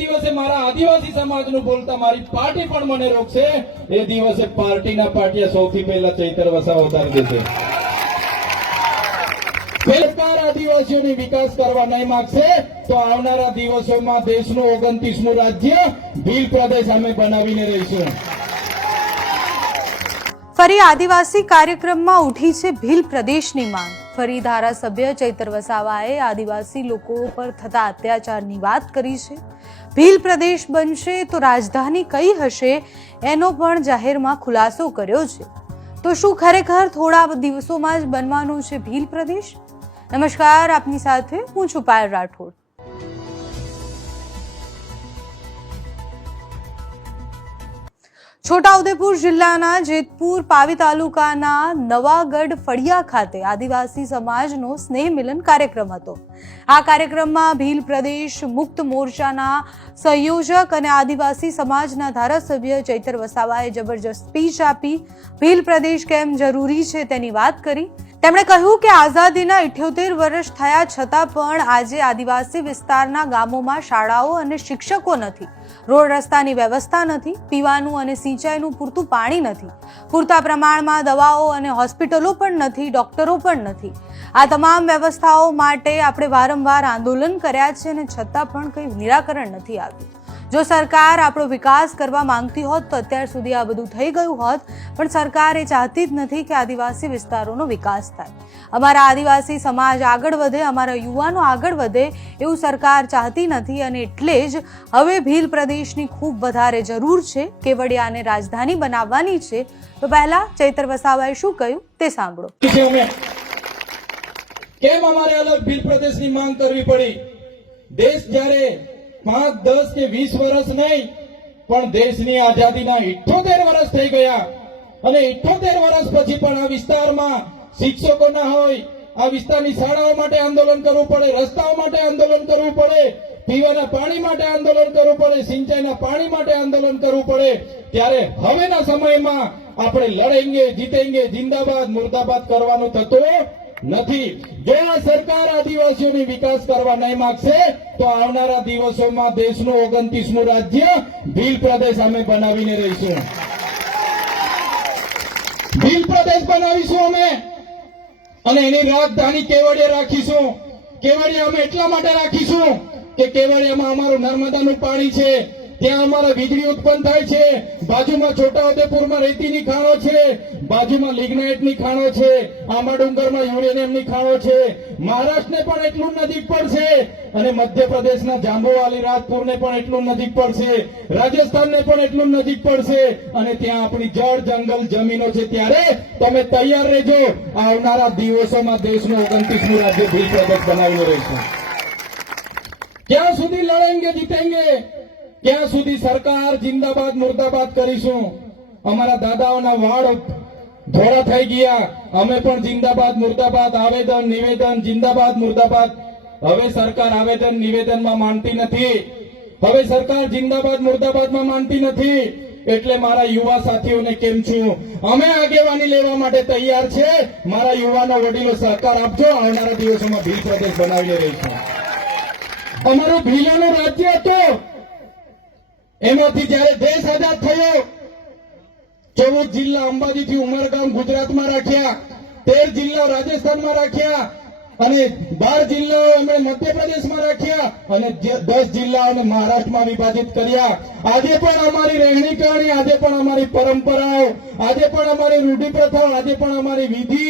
દિવસે મારા આદિવાસી સમાજનું બોલતા મારી પાર્ટી પણ મને રોકશે, એ દિવસે પાર્ટીના પાટિયા સૌથી પહેલા ચૈતર વસાવા ઉતારી દેશે. સરકાર આદિવાસીઓની વિકાસ કરવા નહીં માંગશે તો આવનારા દિવસોમાં દેશનું 29મું રાજ્ય ભીલ પ્રદેશ અમે બનાવીને રહીશું. ફરી આદિવાસી કાર્યક્રમમાં ઉઠી છે ભીલ પ્રદેશની માંગ. ફરી ધારાસભ્ય ચૈતર વસાવાએ આદિવાસી લોકો પર થતા અત્યાચારની વાત કરી છે. ભીલ પ્રદેશ બનશે તો રાજધાની કઈ હશે એનો પણ જાહેરમાં ખુલાસો કર્યો છે. તો શું ખરેખર થોડા દિવસોમાં જ બનવાનું છે ભીલ પ્રદેશ? નમસ્કાર, આપની સાથે હું છું પાયલ રાઠોડ. છોટાઉદેપુર જિલ્લાના જેતપુર પાવી તાલુકાના નવાગઢ ફળિયા ખાતે આદિવાસી સમાજનો સ્નેહ મિલન કાર્યક્રમ હતો. આ કાર્યક્રમમાં ભીલ પ્રદેશ મુક્ત મોરચાના સંયોજક અને આદિવાસી સમાજના ધારાસભ્ય ચૈતર વસાવાએ જબરજસ્ત સ્પીચ આપી ભીલ પ્રદેશ કેમ જરૂરી છે તેની વાત કરી. તેમણે કહ્યું કે આઝાદીના 78 વર્ષ થયા છતાં પણ આજે આદિવાસી વિસ્તારના ગામોમાં શાળાઓ અને શિક્ષકો નથી, રોડ રસ્તાની વ્યવસ્થા નથી, પીવાનું અને સિંચાઈનું પૂરતું પાણી નથી, પૂરતા પ્રમાણમાં દવાઓ અને હોસ્પિટલો પણ નથી, ડોક્ટરો પણ નથી. આ તમામ વ્યવસ્થાઓ માટે આપણે વારંવાર આંદોલન કર્યા છે અને છતાં પણ કંઈ નિરાકરણ નથી આવ્યું. જો સરકાર આપણો વિકાસ કરવા માંગતી હોત તો અત્યાર સુધી આ બધું થઈ ગયું હોત, પણ સરકાર એ ચાહતી જ નથી કે આદિવાસી વિસ્તારોનો વિકાસ થાય, અમારા આદિવાસી સમાજ આગળ વધે, અમારા યુવાનો આગળ વધે એવું સરકાર ચાહતી નથી. અને એટલે જ હવે ભીલ પ્રદેશની ખૂબ વધારે જરૂર છે. કેવડિયાને રાજધાની બનાવવાની છે. તો પહેલા ચૈતર વસાવાએ શું કહ્યું તે સાંભળો. કેમ અમારે અલગ ભીલ પ્રદેશની માંગ કરવી પડી? દેશ જ્યારે 5, 10 કે 20 વર્ષ નહીં પણ દેશની આઝાદીના 78 વર્ષ થઈ ગયા અને 78 વર્ષ પછી પણ આ વિસ્તારમાં શિક્ષકો ના હોય, આ વિસ્તારની શાળાઓ માટે આંદોલન કરવું પડે, રસ્તાઓ માટે આંદોલન કરવું પડે, પીવાના પાણી માટે આંદોલન કરવું પડે, સિંચાઈના પાણી માટે આંદોલન કરવું પડે. ત્યારે હવેના સમયમાં આપણે લડેંગે, જીતેંગે, જિંદાબાદ મુર્દાબાદ કરવાનું થતું નથી. જો આ સરકાર આદિવાસીઓની વિકાસ કરવા નહીં માંગશે તો આવનારા દિવસોમાં દેશનું 29મું રાજ્ય ભીલ પ્રદેશ અમે બનાવીને રહીશું. ભીલ પ્રદેશ બનાવીશું અમે અને એની રાજધાની કેવડિયા રાખીશું. કેવડિયા અમે એટલા માટે રાખીશું કે કેવડિયામાં અમારું નર્મદાનું પાણી છે, ત્યાં અમારા વીજળી ઉત્પન્ન થાય છે, બાજુમાં છોટાઉદેપુરમાં રેતીની ખાણો છે, બાજુમાં લિગ્નાઇટની ખાણો છે, આંબા ડુંગરમાં યુરેનિયમની ખાણો છે. મહારાષ્ટ્રને પણ એટલું નજીક પડશે અને મધ્યપ્રદેશના જાંબુવાલી રાજપુરને પણ એટલું નજીક પડશે, રાજસ્થાનને પણ એટલું નજીક પડશે અને ત્યાં આપણી જળ જંગલ જમીનો છે. ત્યારે તમે તૈયાર રહેજો, આવનારા દિવસોમાં દેશનું 29મું રાજ્ય ભીલ પ્રદેશ બનાવીને રહીશું. ક્યાં સુધી લડેંગે જીતેંગે, ક્યાં સુધી સરકાર જિંદાબાદ મુર્દાબાદ કરીશું? અમારા દાદાઓના વાળ ધોળા થઈ ગયા, અમે પણ જિંદાબાદ મુર્દાબાદ, આવેદન નિવેદન, જિંદાબાદ મુર્દાબાદ. હવે સરકાર આવેદન નિવેદનમાં માનતી નથી, હવે સરકાર જિંદાબાદ મુર્દાબાદમાં માનતી નથી. એટલે મારા યુવા સાથીઓને કેમ છું, અમે આગેવાની લેવા માટે તૈયાર છે. મારા યુવાનો વડીલો સહકાર આપજો, આવનારા દિવસોમાં ભીલ પ્રદેશ બનાવીને રહીશું. અમારું ભીલોનું રાજ્ય હતું, એમાંથી જયારે દેશ આઝાદ થયો 14 જિલ્લા અંબાજીથી ઉમરગામ ગુજરાતમાં રાખ્યા, 13 જિલ્લા રાજસ્થાનમાં રાખ્યા અને 12 જિલ્લાઓ અમે મધ્યપ્રદેશમાં રાખ્યા અને 10 જિલ્લાઓને મહારાષ્ટ્રમાં વિભાજિત કર્યા. આજે પણ અમારી રહેણી કરણી, આજે પણ અમારી પરંપરાઓ, આજે પણ અમારી રૂઢિ પ્રથાઓ, આજે પણ અમારી વિધિ,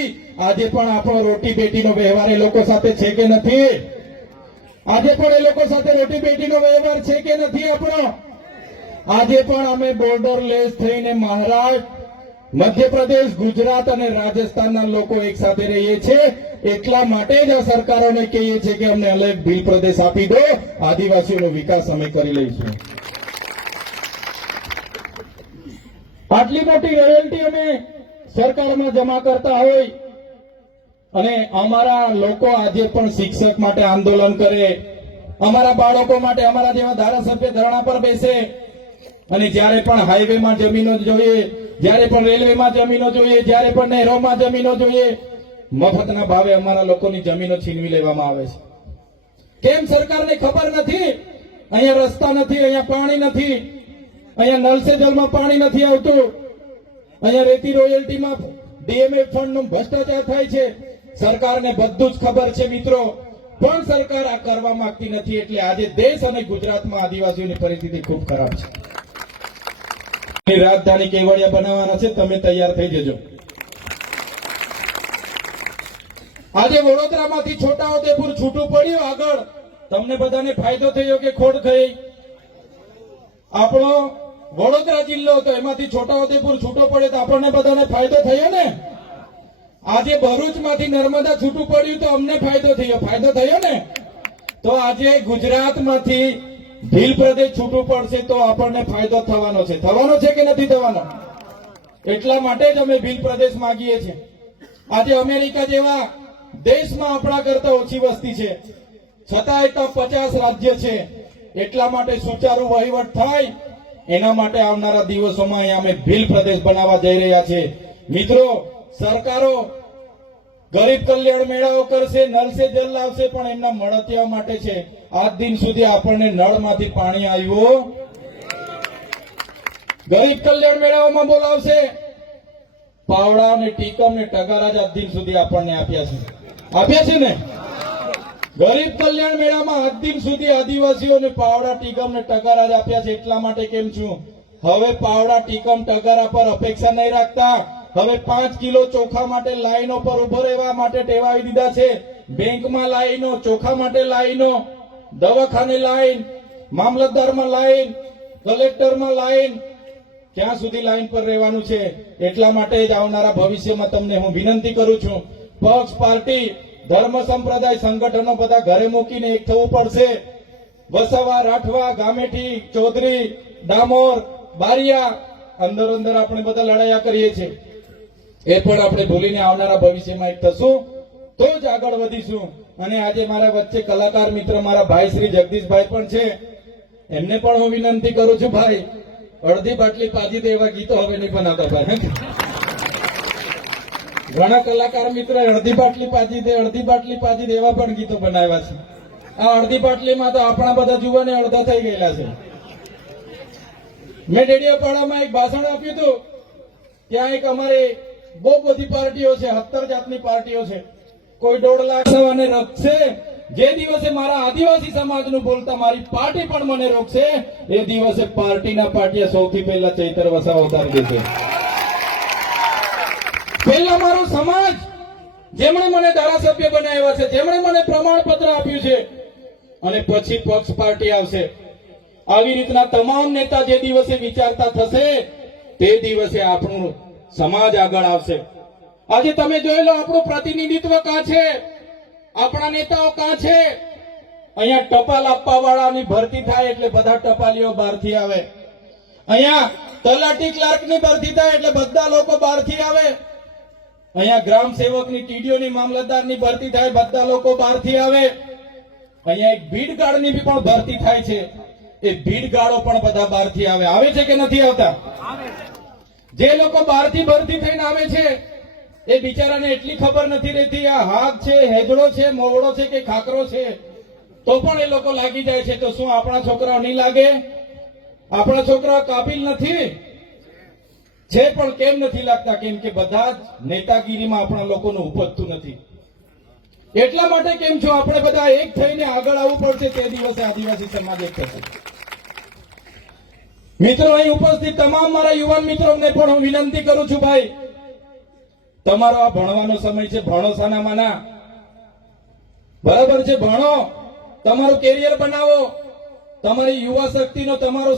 આજે પણ આપણો રોટી બેટીનો વ્યવહાર એ લોકો સાથે છે કે નથી? આજે પણ એ લોકો સાથે રોટી બેટીનો વ્યવહાર છે કે નથી આપણો? આજે પણ અમે બોર્ડરલેસ થઈને મહારાષ્ટ્ર, મધ્યપ્રદેશ, ગુજરાત અને રાજસ્થાનના લોકો એક સાથે રહીએ છીએ. એટલા માટે જ આ સરકારોને કહીએ છીએ કે અમને અલગ ભીલ પ્રદેશ આપી દો, આદિવાસીઓનો વિકાસ અમે કરી લઈશું. આટલી મોટી રોયલ્ટી અમે સરકારમાં જમા કરતા હોય અને અમારા લોકો આજે પણ શિક્ષક માટે આંદોલન કરે, અમારા બાળકો માટે અમારા જેવા ધારાસભ્ય ધરણા પર બેસે અને જ્યારે પણ હાઈવેમાં જમીનો જોઈએ, જ્યારે પણ રેલવેમાં જમીનો જોઈએ, જ્યારે પણ નહેરોમાં જમીનો જોઈએ, મફતના ભાવે અમારા લોકોની જમીનો છીનવી લેવામાં આવે છે. કેમ સરકારને ખબર નથી અહીંયા રસ્તા નથી, અહીંયા પાણી નથી, અહીંયા નળ સે જલમાં પાણી નથી આવતું, અહીંયા રેતી રોયલ્ટીમાં ડીએમએફ ફંડનો ભ્રષ્ટાચાર થાય છે. સરકારને બધું જ ખબર છે મિત્રો, પણ સરકાર આ કરવા માંગતી નથી. એટલે આજે દેશ અને ગુજરાતમાં આદિવાસીઓની પરિસ્થિતિ ખૂબ ખરાબ છે. રાજધાની કેવડિયા બનાવવાના છે, તમે તૈયાર થઈ જજો. આજે વડોદરામાંથી છોટાઉદેપુર છૂટું પડ્યું, આગળ તમને બધાને ફાયદો થયો કે ખોટ થઈ? આપણો વડોદરા જિલ્લો હતો, એમાંથી છોટાઉદેપુર છૂટો પડે તો આપણને બધાને ફાયદો થયો ને? આજે ભરૂચમાંથી નર્મદા છૂટું પડ્યું તો અમને ફાયદો થયો ને? તો આજે ગુજરાતમાંથી ભીલ પ્રદેશ છૂટું પડશે તો આપણને ફાયદો થવાનો છે કે નથી થવાનો? એટલા માટે જ અમે ભીલ પ્રદેશ માંગીએ છીએ. આજે અમેરિકા જેવા દેશમાં આપણા કરતા ઓછી વસ્તી છે, છતાંય તો 50 રાજ્ય છે. એટલા માટે સુચારુ વહીવટ થાય એના માટે આવનારા દિવસોમાં અહીંયા અમે ભીલ પ્રદેશ બનાવવા જઈ રહ્યા છે. મિત્રો, સરકારો ગરીબ કલ્યાણ મેળાઓ કરશે, નળ સે જલ લાવશે, પણ એમના મળતિયા માટે છે. આજ દિન સુધી આપણને નળમાંથી પાણી આવ્યું. ગરીબ કલ્યાણ મેળાઓમાં બોલાવશે, પાવડા ને ટીકમ ને ટગારા જ આજ દિન સુધી આપણને આપ્યા છે ને? ગરીબ કલ્યાણ મેળામાં આજ દિન સુધી આદિવાસીઓને પાવડા ટીકમ ને ટગારા જ આપ્યા છે. એટલા માટે કેમ છું, હવે પાવડા ટીકમ ટગારા પર અપેક્ષા નહીં રાખતા. હવે 5 કિલો ચોખા માટે લાઈનો પર ઉભો રહેવા માટે ટેવાવી દીધા છે. બેંકમાં લાઈનો, ચોખા માટે લાઈનો, દવાખાને લાઈન, મામલતદારમાં લાઈન, કલેક્ટરમાં લાઈન, ક્યાં સુધી લાઈન પર રહેવાનું છે? એટલા માટે જ આવનારા ભવિષ્યમાં તમને હું વિનંતી કરું છું, પક્ષ, પાર્ટી, ધર્મ, સંપ્રદાય, સંગઠનો બધા ઘરે મૂકીને એક થવું પડશે. વસાવા, રાઠવા, ગામેઠી, ચૌધરી, ડામોર, બારિયા, અંદર આપણે બધા લડાયા કરીએ છીએ. એ પણ આપણે ભૂલીને આવનારા ભવિષ્યમાં એક થશું તો જ આગળ વધીશું. અને આજે મારા વચ્ચે કલાકાર મિત્ર મારા ભાઈ શ્રી જગદીશભાઈ પણ છે. એમને પણ હું વિનંતી કરું છું, ભાઈ અડધી બાટલી પાજી દે એવા ગીતો હવે નહીં બનાવતા ભાઈ. ઘણા કલાકાર મિત્ર અડધી બાટલી પાજી દે, અડધી બાટલી પાજી દે એવા પણ ગીતો બનાવ્યા છે. આ અડધી બાટલીમાં તો આપણા બધા જુવાને અડધા થઈ ગયેલા છે. મેં ડેડિયાપાડામાં એક ભાષણ આપ્યું હતું. ત્યાં એક અમારે બહુ બધી પાર્ટીઓ છે, 17 જાતની પાર્ટીઓ છે. કોઈ 1.5 લાખ સવાને રખશે. જે દિવસે મારા આદિવાસી સમાજનું બોલતા મારી પાર્ટી પણ મને રોકશે, એ દિવસે પાર્ટીના પાટિયા સૌથી પહેલા ચૈતર વસાવા ઉતારી દેશે. પહેલા મારો સમાજ, જેમણે મને ધારાસભ્ય બનાવ્યા છે, જેમણે મને પ્રમાણપત્ર આપ્યું છે, અને પછી પક્ષ પાર્ટી આવશે. આવી રીતના તમામ નેતા જે દિવસે વિચારતા થશે તે દિવસે આપણું સમાજ આગળ આવશે. આજે તમે જોઈ લો, આપણું પ્રતિનિધિત્વ કાં છે? આપણા નેતાઓ કાં છે? અહીંયા ટપાલ આપવા વાળાની ભરતી થાય એટલે બધા ટપાલીઓ બહારથી આવે. અહીંયા તલાટી ક્લાર્કની ભરતી થાય એટલે બધા લોકો બહારથી આવે. અહીંયા ગ્રામ સેવકની, ટીડીઓની, મામલતદારની ભરતી થાય, બધા લોકો બહારથી આવે. અહીંયા એક ભીડગાર્ડની પણ ભરતી થાય છે, એ ભીડગાર્ડો પણ બધા બહારથી આવે. આવે છે કે નથી આવતા? જે લોકો બહારથી ભરતી થઈને આવે છે એ બિચારાને એટલી ખબર નથી રહેતી આ હાથ છે, હેજડો છે, મોવડો છે કે ખાકરો છે, તો પણ એ લોકો લાગી જાય છે. તો શું આપણા છોકરાઓ નહીં લાગે? આપણા છોકરાઓ કાબિલ નથી છે, પણ કેમ નથી લાગતા? કેમ કે બધા જ નેતાગીરીમાં આપણા લોકોનું ઉપજતું નથી. એટલા માટે કેમ છો, આપણે બધા એક થઈને આગળ આવવું પડશે. તે દિવસે આદિવાસી સમાજ એક થશે. મિત્રો, અહીં ઉપસ્થિત તમામ મારા યુવાન મિત્રોને પણ હું વિનંતી કરું છું, ભાઈ તમારો આ ભણવાનો સમય છે, ભણો સાનામાના, બરાબર છે? ભણો, તમારું કેરિયર બનાવો. તમારી યુવા શક્તિનો, તમારો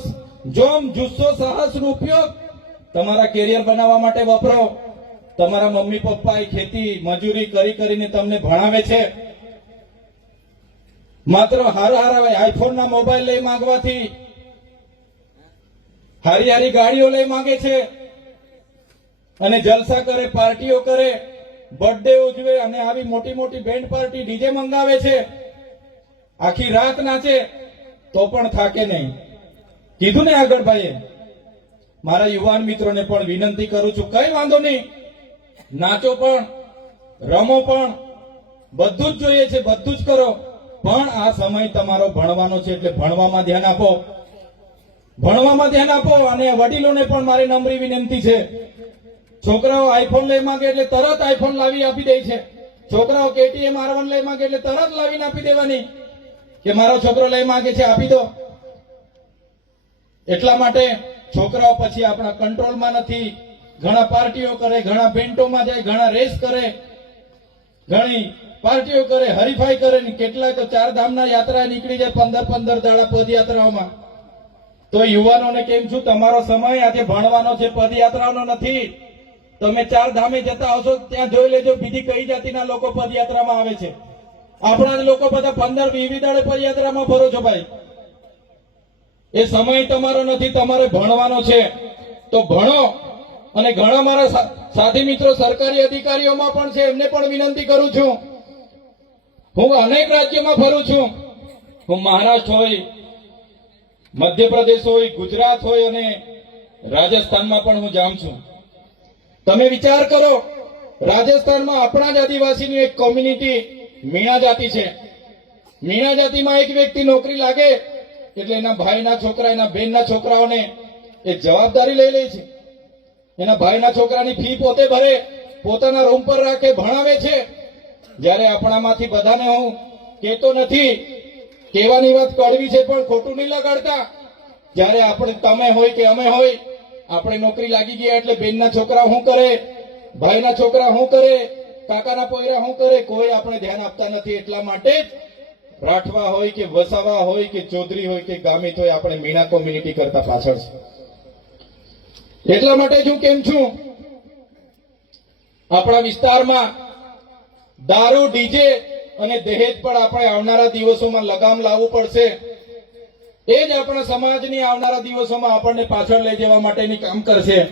જોમ, જુસ્સો, સાહસનો ઉપયોગ તમારા કેરિયર બનાવવા માટે વપરો. તમારા મમ્મી પપ્પાએ ખેતી મજૂરી કરીને તમને ભણાવે છે. માત્ર હારા આઈફોનના મોબાઈલ લઈ માંગવાથી, હારી ગાડીઓ લઈ માંગે છે અને જલસા કરે, પાર્ટીઓ કરે, બર્થડે ઉજવે અને આવી મોટી મોટી બેન્ડ પાર્ટી, ડીજે મંગાવે છે, આખી રાત નાચે તો પણ થાકે નહીં. કીધું ને આગળ ભાઈએ. મારા યુવાન મિત્રોને પણ વિનંતી કરું છું, કઈ વાંધો નહીં, નાચો પણ, રમો પણ, બધું જ જોઈએ છે, બધું જ કરો, પણ આ સમય તમારો ભણવાનો છે, એટલે ભણવામાં ધ્યાન આપો, ભણવામાં ધ્યાન આપો. અને વડીલોને પણ મારી નમ્ર વિનંતી છે, છોકરાઓ આઈફોન લઈ માંગે એટલે તરત આઈફોન લાવી આપી દે છે. છોકરાઓ KTM R1 લઈ માંગે એટલે તરત લાવીને આપી દેવાની કે મારો છોકરો લઈ માંગે છે આપી દો. એટલા માટે છોકરાઓ પછી આપણા કંટ્રોલમાં નથી. ઘણા પાર્ટીઓ કરે, ઘણા બેન્ટોમાં જાય, ઘણા રેસ કરે, ઘણી પાર્ટીઓ કરે, હરીફાઈ કરે, ને કેટલાય તો 4 ધામના યાત્રા નીકળી જાય 15 દાડા પદયાત્રાઓમાં. તો યુવાનોને કેમ છું, તમારો સમય આજે ભણવાનો છે, પદયાત્રાનો નથી. તમે 4 ધામે જતા હશો ત્યાં જોઈ લેજો બીજી કઈ જાતિના લોકો પદયાત્રામાં આવે છે. આપણા જ લોકો બધા 15-20 દાડે પદયાત્રામાં ફરો છો ભાઈ. એ સમય તમારો નથી, તમારે ભણવાનો છે. તો ભણો. અને ઘણા મારા સાથી મિત્રો સરકારી અધિકારીઓમાં પણ છે, એમને પણ વિનંતી કરું છું. હું અનેક રાજ્યોમાં ફરું છું. હું મહારાષ્ટ્ર હોય, મધ્યપ્રદેશ હોય, ગુજરાત હોય અને રાજસ્થાનમાં પણ હું જાઉં છું. તમે વિચાર કરો, રાજસ્થાનમાં આપણા જ આદિવાસીની એક કોમ્યુનિટી મીણા જાતિ છે. મીણા જાતિમાં એક વ્યક્તિ નોકરી લાગે એટલે એના ભાઈના છોકરા, એના બહેનના છોકરાઓને એ જવાબદારી લઈ લે છે. એના ભાઈના છોકરાની ફી પોતે ભરે, પોતાના રૂમ પર રાખે, ભણાવે છે. જ્યારે આપણામાંથી બધાને હું કહેતો નથી, કહેવાની વાત કડવી છે પણ ખોટું નહીં લગાડતા. જ્યારે આપણે તમે હોય કે અમે હોય, આપણે નોકરી લાગી ગયા એટલે બેનના છોકરા શું કરે, ભાઈના છોકરા શું કરે, કાકાના પોયરા શું કરે, કોઈ આપણે ધ્યાન આપતા નથી. એટલા માટે જ રાઠવા હોય કે વસાવા હોય કે ચૌધરી હોય કે ગામિત હોય, આપણે મીણા કોમ્યુનિટી કરતા પાછળ છે. એટલા માટે જ હું કેમ છું, આપણા વિસ્તારમાં દારૂ, ડીજે અને દહેજ પર આપણે આવનારા દિવસોમાં લગામ લાવવું પડશે. એ જ આપણા સમાજની આવનારા દિવસોમાં આપણને પાછળ લઈ જવા માટેની કામ કરશે.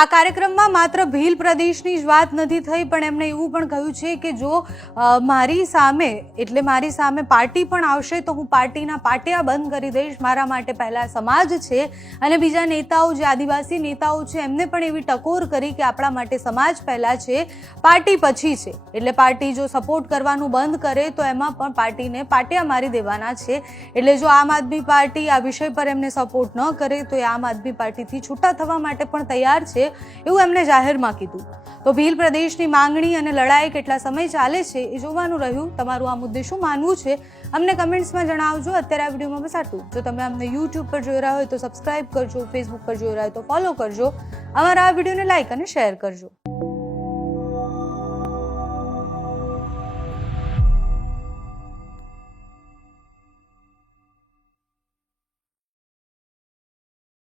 આ કાર્યક્રમમાં માત્ર ભીલ પ્રદેશની જ વાત નથી થઈ, પણ એમણે એવું પણ કહ્યું છે કે જો મારી સામે પાર્ટી પણ આવશે તો હું પાર્ટીના પાટિયા બંધ કરી દઈશ. મારા માટે પહેલા સમાજ છે અને બીજા નેતાઓ, જે આદિવાસી નેતાઓ છે, એમને પણ એવી ટકોર કરી કે આપણા માટે સમાજ પહેલા છે, પાર્ટી પછી છે. એટલે પાર્ટી જો સપોર્ટ કરવાનું બંધ કરે તો એમાં પણ પાર્ટીને પાટિયા મારી દેવાના છે. એટલે જો આમ આદમી પાર્ટી આ વિષય પર એમને સપોર્ટ ન કરે તો એ આમ આદમી પાર્ટીથી છૂટા થવા માટે પણ તૈયાર છે, એવું એમને જાહેરમાં કીધું. તો ભીલ પ્રદેશની માંગણી અને લડાઈ કેટલા સમય ચાલે છે એ જોવાનું રહ્યું. તમારું આ મુદ્દે શું માનવું છે અમને કમેન્ટ્સમાં જણાવજો. અત્યારે આ વિડીયોમાં બસ આટલું. જો તમે અમને YouTube પર જોઈ રહ્યા હોય તો સબસ્ક્રાઇબ કરજો, Facebook પર જોઈ રહ્યા હોય તો ફોલો કરજો, અમારા આ વિડીયોને લાઇક અને શેર કરજો.